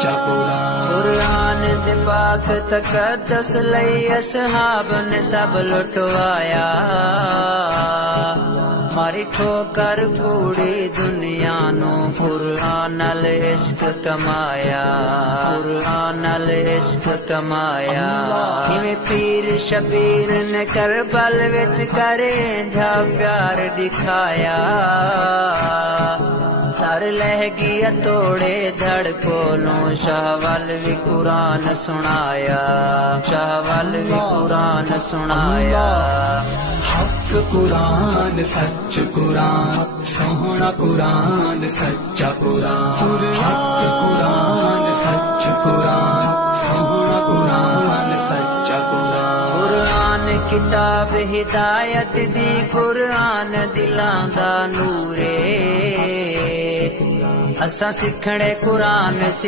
सच्चा कुरान। कुरान दे पाक तकद्दुस लई असहाब ने सब लुटवाया, मारी ठोकर कूड़ी दुनिया नू कुरान नाल इश्क कमाया, कुरान नाल इश्क कमाया। इवें पीर शबीर ने करबल विच करे जा प्यार दिखाया, सर लह गया तोड़े धड़ कोलों शाहवाल भी कुरान सुनाया, शाहवाल भी कुरान सुनाया। हक कुरान सच कुरान सोहना कुरान सच्चा कुरान। हक कुरान सच कुरान सोहना कुरान सच्चा कुरान। कुरान किताब हिदायत दी, कुरान दिलां दा नूरे, असां सिखणे कुरान